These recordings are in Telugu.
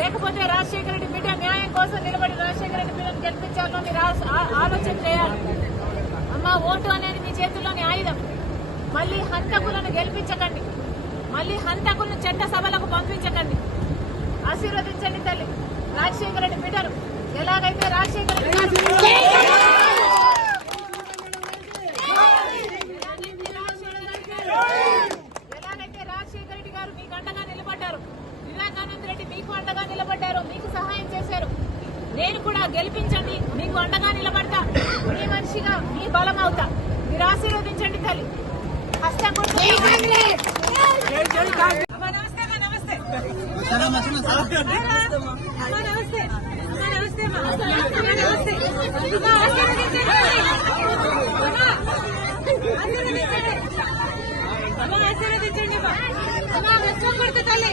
లేకపోతే రాజశేఖర రెడ్డి బిడ్డ న్యాయం కోసం నిలబడి రాజశేఖర రెడ్డి బిడ్డను గెలిపించాలో మీరు ఆలోచన చేయాలి. అమ్మ ఓటు అనేది మీ చేతుల్లోని ఆయుధం. మళ్ళీ హంతకులను గెలిపించకండి. మళ్ళీ హంతకులను చట్ట సభలకు పంపించకండి. ఆశీర్వదించండి తల్లి. రాజశేఖర రెడ్డి బిడ్డను ఎలాగైతే రాజశేఖర రెడ్డి గారు- ఎలాగైతే రాజశేఖర రెడ్డి గారు మీకు అండగా నిలబడ్డారు వివేకానంద రెడ్డి మీకు అండగా నిలబడ్డారు మీకు సహాయం చేశారు. నేను కూడా గెలిపించండి మీకు అండగా నిలబడతా. మీ మనిషిగా మీ బలం అవుతా మీరు ఆశీర్వదించండి తల్లి. హస్తం నమస్తే నమస్తే. నమస్తే అమ్మా, నమస్తే అమ్మా. అమ్మా, నమస్తే అమ్మా, ఆశీర్వదించండి. అమ్మా, ఆశీర్వదించండి. అమ్మ ఆశీర్వదించండి అమ్మ. అమ్మ హస్తం కొడుతు తల్లి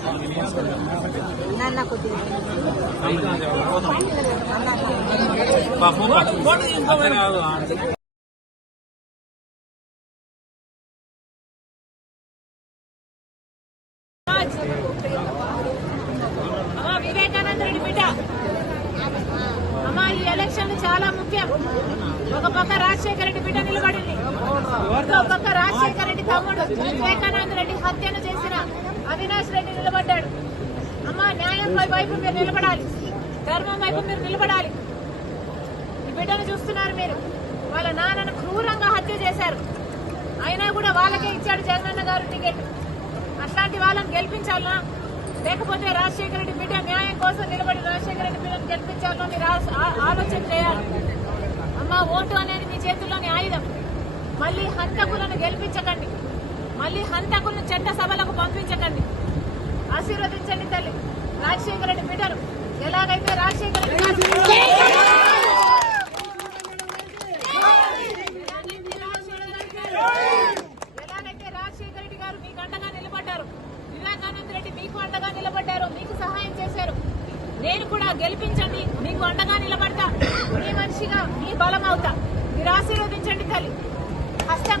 అన్న నమస్తే బిడ్డ అమ్మా ఈ ఎలక్షన్ చాలా ముఖ్యం. ఒక పక్క రాజశేఖర రెడ్డి బిడ్డ నిలబడింది. ఒక పక్క రాజశేఖర వివేకానంద రెడ్డి హత్యను చేసిన అవినాష్ రెడ్డి నిలబడ్డాడు. అమ్మ న్యాయం వైపు మీరు నిలబడాలి. ధర్మం వైపు మీరు నిలబడాలి. ఈ బిడ్డను చూస్తున్నారు మీరు. వాళ్ళ నాన్నను క్రూరంగా హత్య చేశారు. అయినా కూడా వాళ్ళకే ఇచ్చాడు జగనన్న గారు టికెట్. అట్లాంటి వాళ్ళని గెలిపించాలా? లేకపోతే రాజశేఖర రెడ్డి బిడ్డ న్యాయం కోసం నిలబడి రాజశేఖర రెడ్డి బిడ్డను గెలిపించాలనో మీరు ఆ- ఆలోచన చేయాలి. అమ్మ ఓటు అనేది మీ చేతుల్లోని ఆయుధం. మళ్ళీ హంతకులను గెలిపించకండి. మళ్ళీ హంతకులను చట్ట సభలకు పంపించకండి. ఆశీర్వదించండి తల్లి. రాజశేఖర రెడ్డి బిడ్డను ఎలాగైతే రాజశేఖర రెడ్డి ఎలాగైతే రాజశేఖర రెడ్డి గారు మీకు అండగా నిలబడ్డారు వివేకానంద రెడ్డి మీకు అండగా నిలబడ్డారు మీకు సహాయం చేశారు నేను కూడా గెలిపించండి మీకు అండగా నిలబడతా మీ మనిషిగా మీ బలం అవుతా. మీరు ఆశీర్వదించండి తల్లి. హస్తం